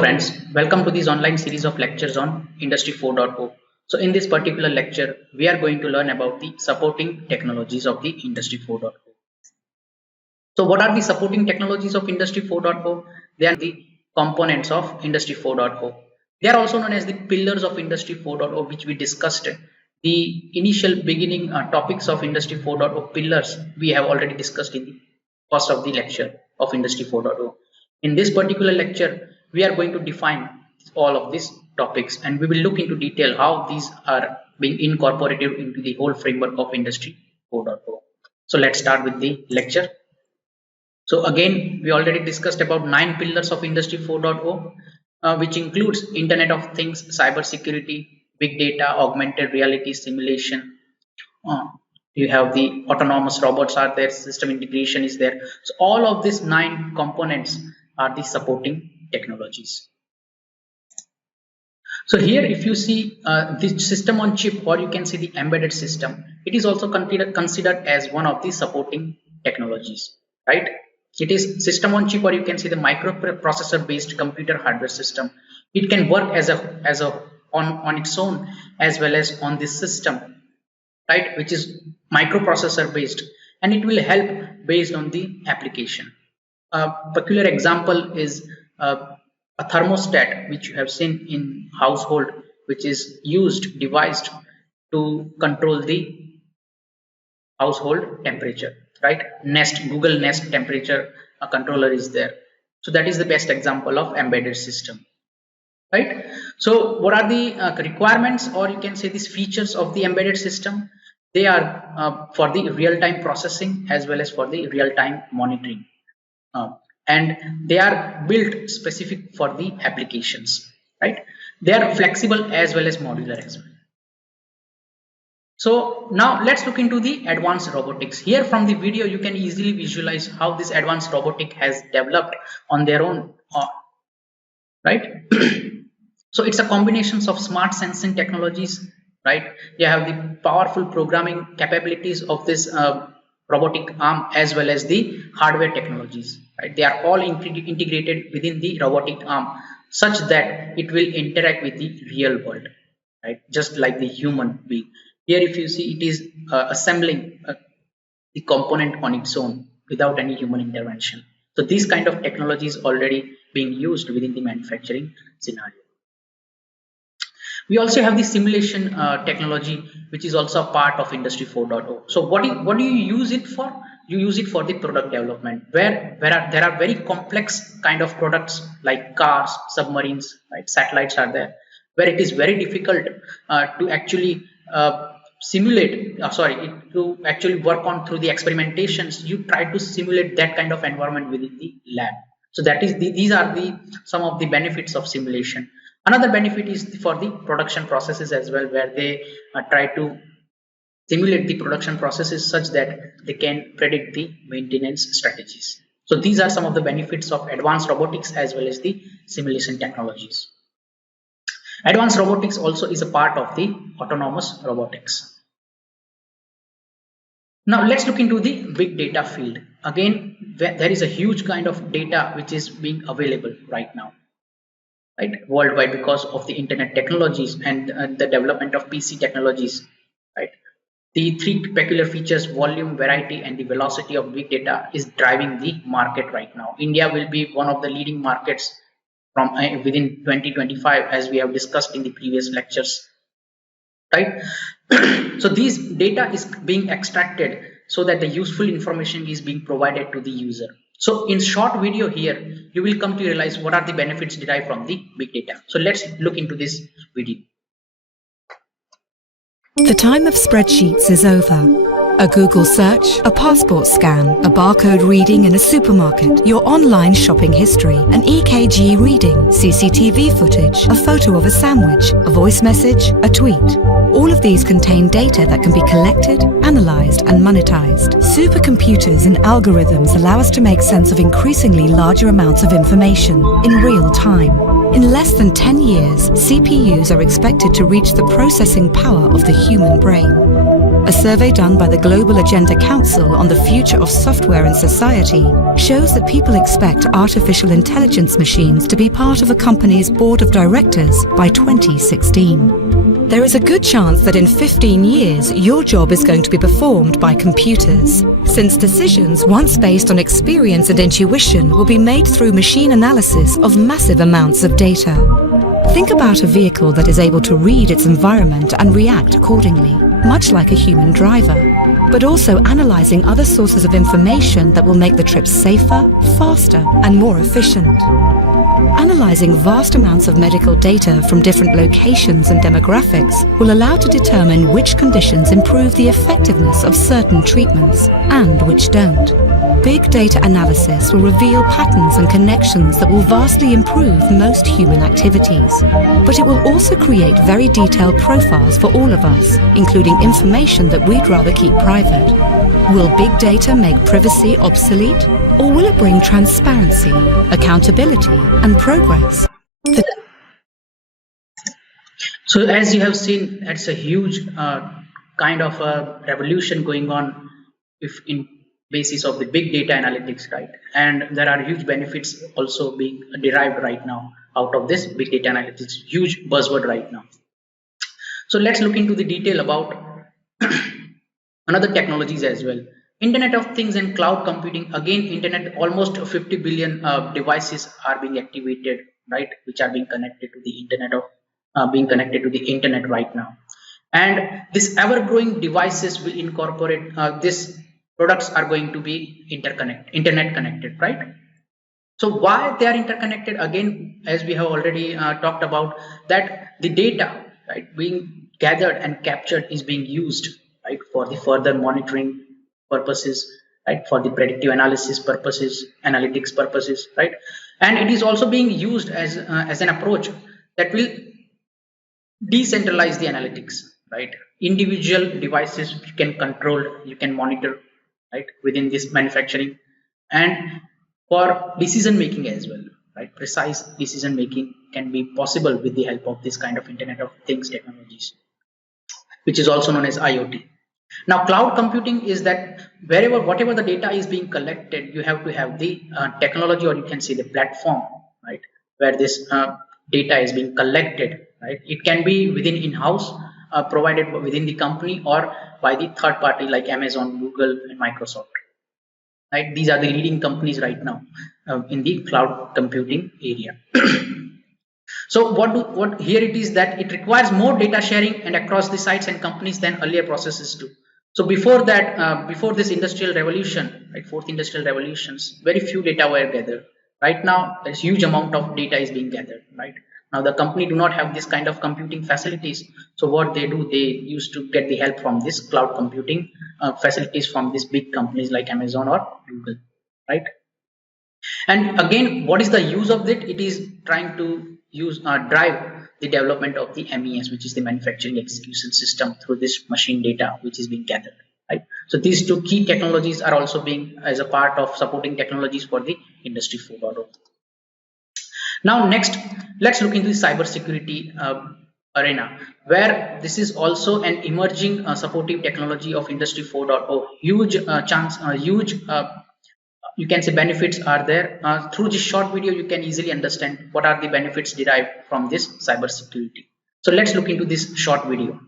friends, welcome to this online series of lectures on Industry 4.0. So in this particular lecture, we are going to learn about the supporting technologies of the Industry 4.0. So what are the supporting technologies of Industry 4.0? They are the components of Industry 4.0. They are also known as the pillars of Industry 4.0, which we discussed. The initial beginning topics of Industry 4.0 pillars we have already discussed in the first of the lecture of Industry 4.0. In this particular lecture, we are going to define all of these topics and we will look into detail how these are being incorporated into the whole framework of Industry 4.0. So let's start with the lecture. So again, we already discussed about 9 pillars of Industry 4.0, which includes Internet of Things, cyber security, big data, augmented reality, simulation. You have the autonomous robots are there, system integration is there. So all of these 9 components are the supporting technologies. So here if you see this system on chip, or you can see the embedded system, it is also considered as one of the supporting technologies, right? It is system on chip, or you can see the microprocessor based computer hardware system. It can work on its own as well as on this system, right, which is microprocessor based, and it will help based on the application. A peculiar example is a thermostat, which you have seen in household, which is devised to control the household temperature, right? Google Nest temperature controller is there. So that is the best example of embedded system, right? So what are the requirements, or you can say these features of the embedded system? They are for the real-time processing as well as for the real-time monitoring. And they are built specific for the applications, right? They are flexible as well as modular as well. So now let's look into the advanced robotics. Here from the video you can easily visualize how this advanced robotic has developed on their own, right? So it's a combination of smart sensing technologies, right? You have the powerful programming capabilities of this robotic arm as well as the hardware technologies, right? They are all integrated within the robotic arm such that it will interact with the real world, right? Just like the human being. Here if you see, it is assembling the component on its own without any human intervention. So these kind of technologies already being used within the manufacturing scenario. We also have the simulation technology, which is also a part of Industry 4.0. So what do you use it for? You use it for the product development, where there are very complex kind of products like cars, submarines, right? Satellites are there, where it is very difficult to actually to actually work on through the experimentations. You try to simulate that kind of environment within the lab. So that is these are some of the benefits of simulation. Another benefit is for the production processes as well, where they try to simulate the production processes such that they can predict the maintenance strategies. So these are some of the benefits of advanced robotics as well as the simulation technologies. Advanced robotics also is a part of the autonomous robotics. Now let's look into the big data field. Again, there is a huge kind of data which is being available right now, right, worldwide, because of the internet technologies and the development of PC technologies, right? The 3 peculiar features, volume, variety, and the velocity of big data is driving the market right now. India will be one of the leading markets from within 2025, as we have discussed in the previous lectures, right? So these data is being extracted so that the useful information is being provided to the user. So in short video here, you will come to realize what are the benefits derived from the big data. So let's look into this video. The time of spreadsheets is over. A Google search, a passport scan, a barcode reading in a supermarket, your online shopping history, an EKG reading, CCTV footage, a photo of a sandwich, a voice message, a tweet. All of these contain data that can be collected, analyzed, and monetized. Supercomputers and algorithms allow us to make sense of increasingly larger amounts of information in real time. In less than 10 years, CPUs are expected to reach the processing power of the human brain. A survey done by the Global Agenda Council on the Future of Software and Society shows that people expect artificial intelligence machines to be part of a company's board of directors by 2016. There is a good chance that in 15 years, your job is going to be performed by computers, since decisions once based on experience and intuition will be made through machine analysis of massive amounts of data. Think about a vehicle that is able to read its environment and react accordingly, much like a human driver, but also analyzing other sources of information that will make the trip safer, faster, and more efficient. Analyzing vast amounts of medical data from different locations and demographics will allow to determine which conditions improve the effectiveness of certain treatments and which don't. Big data analysis will reveal patterns and connections that will vastly improve most human activities. But it will also create very detailed profiles for all of us, including information that we'd rather keep private. Will big data make privacy obsolete? Or will it bring transparency, accountability, and progress? So as you have seen, it's a huge kind of a revolution going on if in basis of the big data analytics, right? And there are huge benefits also being derived right now out of this big data analytics, huge buzzword right now. So let's look into the detail about another technologies as well. Internet of Things and cloud computing. Again, internet, almost 50 billion devices are being activated, right? Which are being connected to the internet internet right now. And this ever-growing devices will incorporate this products are going to be internet connected, right? So why they are interconnected? Again, as we have already talked about, that the data, right, being gathered and captured is being used, right, for the further monitoring purposes, right, for the predictive analysis purposes, analytics purposes, right, and it is also being used as an approach that will decentralize the analytics, right? Individual devices you can control, you can monitor, right, within this manufacturing, and for decision making as well, right? Precise decision making can be possible with the help of this kind of Internet of Things technologies, which is also known as IoT. Now, cloud computing is that whatever the data is being collected, you have to have the technology, or you can say the platform, right, where this data is being collected, right? It can be within in-house, provided within the company, or by the third party like Amazon, Google, and Microsoft, right? These are the leading companies right now in the cloud computing area. So what here it is that it requires more data sharing and across the sites and companies than earlier processes do. So before that, before this industrial revolution, right, fourth industrial revolutions, very few data were gathered. Right now, there's huge amount of data is being gathered, right? Now the company do not have this kind of computing facilities. So what they do, they used to get the help from this cloud computing facilities from these big companies like Amazon or Google, right? And again, what is the use of it? It is trying to drive the development of the MES, which is the manufacturing execution system, through this machine data which is being gathered, right? So these two key technologies are also being as a part of supporting technologies for the industry 4.0. Now next, let's look into the cybersecurity arena, where this is also an emerging supportive technology of industry 4.0. Huge you can say benefits are there. Through this short video, you can easily understand what are the benefits derived from this cybersecurity. So let's look into this short video.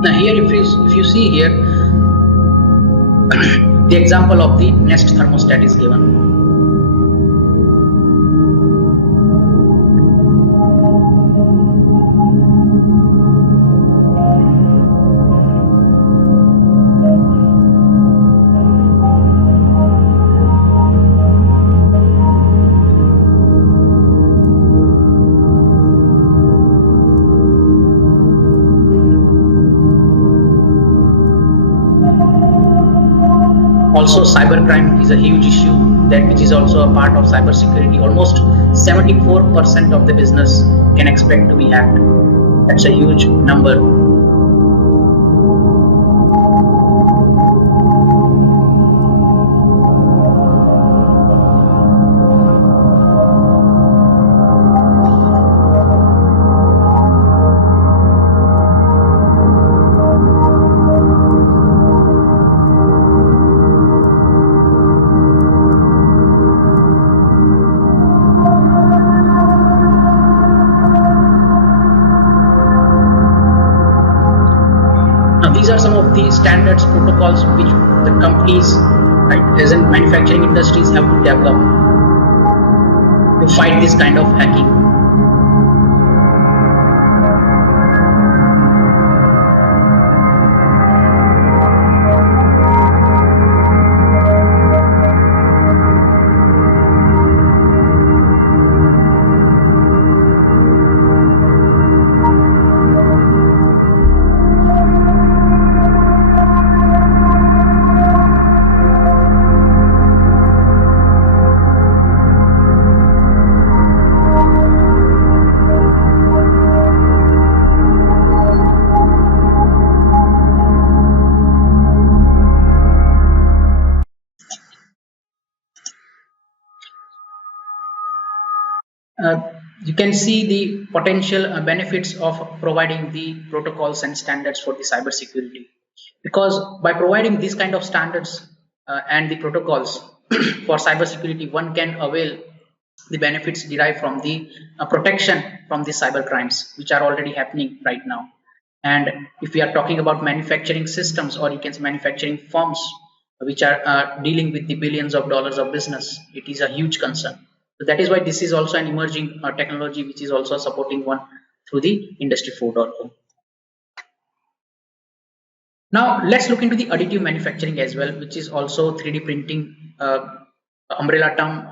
Now here, if you see here, the example of the Nest thermostat is given. Also, cybercrime is a huge issue, which is also a part of cybersecurity. Almost 74% of the business can expect to be hacked, That's a huge number. These are some of the standards, protocols which the companies, right, as in manufacturing industries, have to develop to fight this kind of hacking. You can see the potential benefits of providing the protocols and standards for the cybersecurity, because by providing these kind of standards and the protocols for cybersecurity, one can avail the benefits derived from the protection from the cyber crimes which are already happening right now. And if we are talking about manufacturing systems, or you can say manufacturing firms which are dealing with the billions of dollars of business, it is a huge concern. So that is why this is also an emerging technology which is also supporting one through the Industry 4.0. Now let's look into the additive manufacturing as well, which is also 3D printing umbrella term.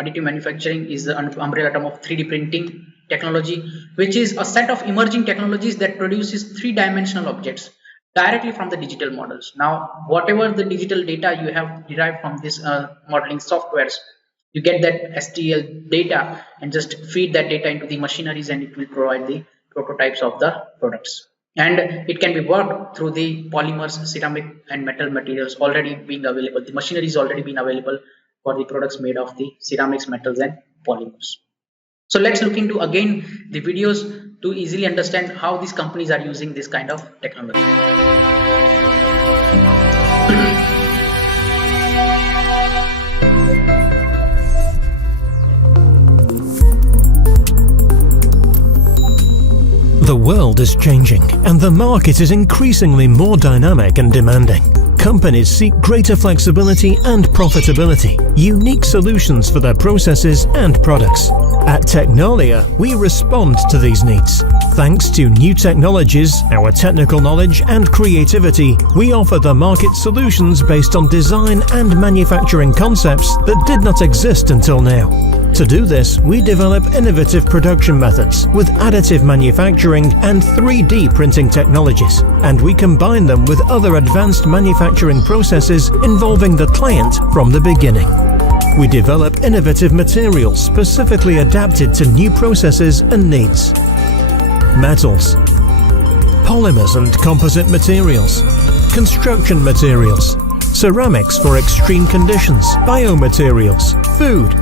Additive manufacturing is the umbrella term of 3D printing technology, which is a set of emerging technologies that produces three-dimensional objects directly from the digital models. Now, whatever the digital data you have derived from this modeling softwares, you get that STL data and just feed that data into the machineries, and it will provide the prototypes of the products. And it can be worked through the polymers, ceramic and metal materials already being available. The machinery is already been available for the products made of the ceramics, metals and polymers. So let's look into again the videos to easily understand how these companies are using this kind of technology. The world is changing, and the market is increasingly more dynamic and demanding. Companies seek greater flexibility and profitability, unique solutions for their processes and products. At Technolia, we respond to these needs. Thanks to new technologies, our technical knowledge and creativity, we offer the market solutions based on design and manufacturing concepts that did not exist until now. To do this, we develop innovative production methods with additive manufacturing and 3D printing technologies, and we combine them with other advanced manufacturing processes involving the client from the beginning. We develop innovative materials specifically adapted to new processes and needs. Metals, polymers and composite materials, construction materials, ceramics for extreme conditions, biomaterials, food.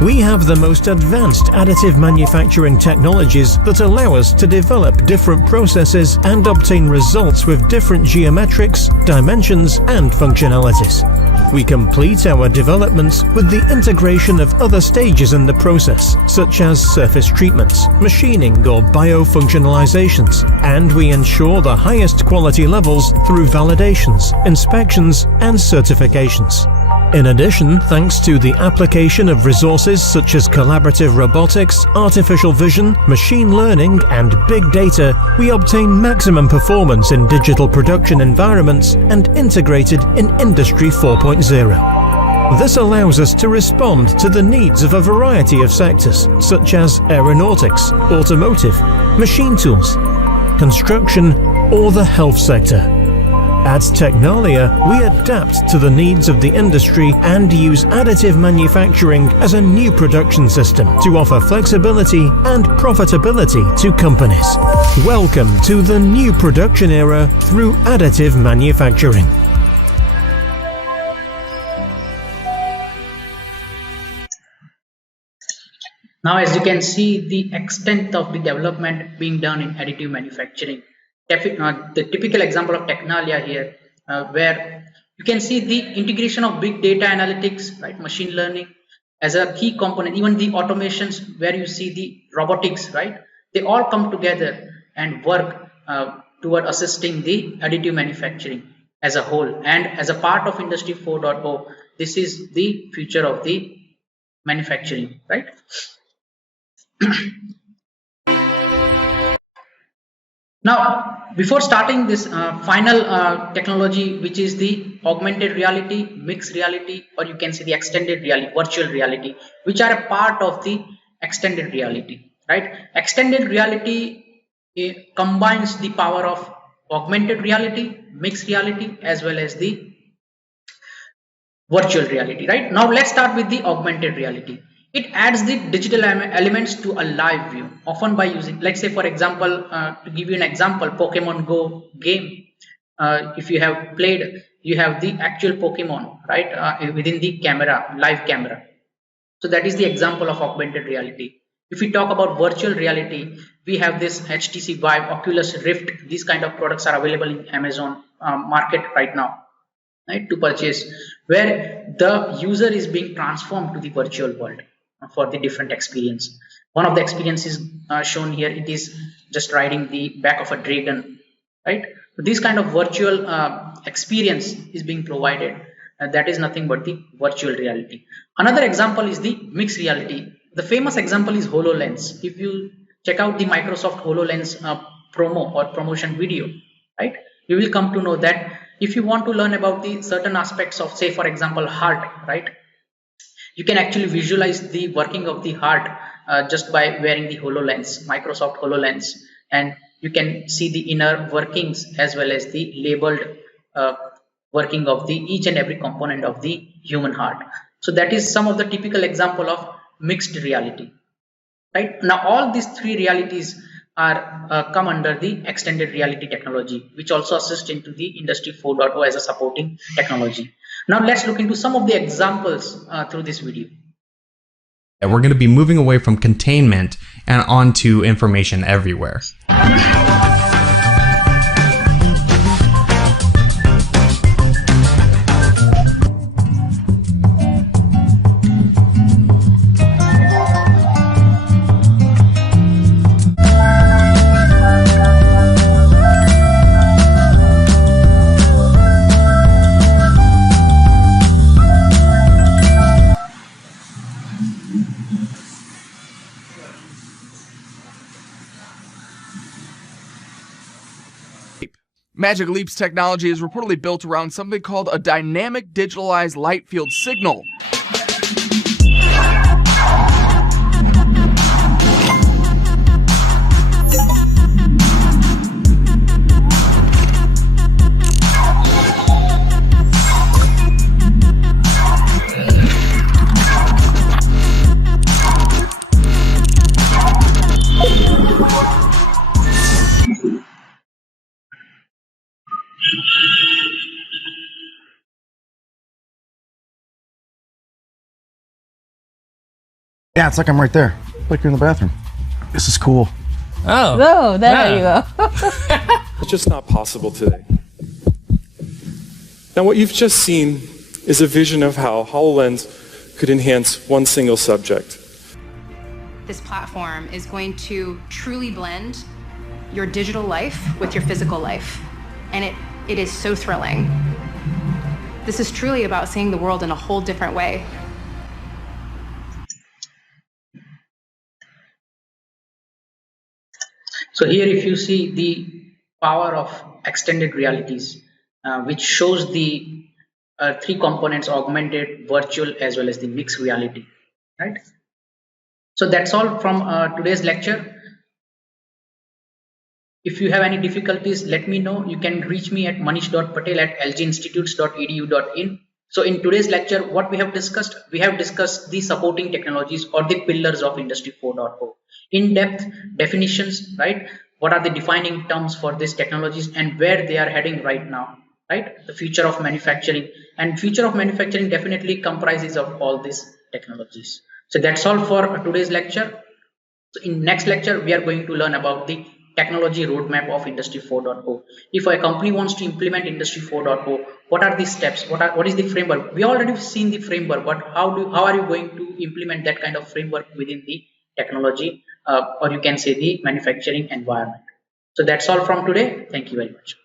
We have the most advanced additive manufacturing technologies that allow us to develop different processes and obtain results with different geometrics, dimensions, and functionalities. We complete our developments with the integration of other stages in the process, such as surface treatments, machining or biofunctionalizations, and we ensure the highest quality levels through validations, inspections, and certifications. In addition, thanks to the application of resources such as collaborative robotics, artificial vision, machine learning, and big data, we obtain maximum performance in digital production environments and integrated in Industry 4.0. This allows us to respond to the needs of a variety of sectors, such as aeronautics, automotive, machine tools, construction, or the health sector. At Technalia, we adapt to the needs of the industry and use additive manufacturing as a new production system to offer flexibility and profitability to companies. Welcome to the new production era through additive manufacturing. Now, as you can see, the extent of the development being done in additive manufacturing. The typical example of Technalia here, where you can see the integration of big data analytics, right, machine learning as a key component, even the automations where you see the robotics, right, they all come together and work toward assisting the additive manufacturing as a whole. And as a part of Industry 4.0, this is the future of the manufacturing, right? Now, before starting this final technology, which is the augmented reality, mixed reality, or you can say the extended reality, virtual reality, which are a part of the extended reality, right? Extended reality combines the power of augmented reality, mixed reality, as well as the virtual reality, right? Now, let's start with the augmented reality. It adds the digital elements to a live view, often by using, let's say, for example, to give you an example, Pokemon Go game. If you have played, you have the actual Pokemon, right, within the camera, live camera. So that is the example of augmented reality. If we talk about virtual reality, we have this HTC Vive, Oculus Rift. These kind of products are available in Amazon market right now, right, to purchase, where the user is being transformed to the virtual world for the different experience. One of the experiences shown here, it is just riding the back of a dragon, right? So this kind of virtual experience is being provided. That is nothing but the virtual reality. Another example is the mixed reality. The famous example is HoloLens. If you check out the Microsoft HoloLens promo or promotion video, right, you will come to know that if you want to learn about the certain aspects of, say, for example, heart, right, you can actually visualize the working of the heart just by wearing the HoloLens, Microsoft HoloLens, and you can see the inner workings as well as the labeled working of the each and every component of the human heart. So that is some of the typical example of mixed reality, right? Now, all these three realities are come under the extended reality technology, which also assists into the Industry 4.0 as a supporting technology. Now, let's look into some of the examples through this video. We're going to be moving away from containment and onto information everywhere. Magic Leap's technology is reportedly built around something called a dynamic digitalized light field signal. Yeah, it's like I'm right there. Like you're in the bathroom. This is cool. Oh, there you go. It's just not possible today. Now, what you've just seen is a vision of how HoloLens could enhance one single subject. This platform is going to truly blend your digital life with your physical life. And it is so thrilling. This is truly about seeing the world in a whole different way. So here, if you see the power of extended realities, which shows the three components: augmented, virtual, as well as the mixed reality, right? So that's all from today's lecture. If you have any difficulties, let me know. You can reach me at manish.patel@ljinstitutes.edu.in. So in today's lecture, what we have discussed the supporting technologies or the pillars of Industry 4.0. In-depth definitions, right? What are the defining terms for these technologies and where they are heading right now, right? The future of manufacturing, and future of manufacturing definitely comprises of all these technologies. So that's all for today's lecture. So in next lecture, we are going to learn about the technology roadmap of Industry 4.0. If a company wants to implement Industry 4.0, what are the steps? What is the framework? We already seen the framework, but how are you going to implement that kind of framework within the technology, or you can say the manufacturing environment? So that's all from today. Thank you very much.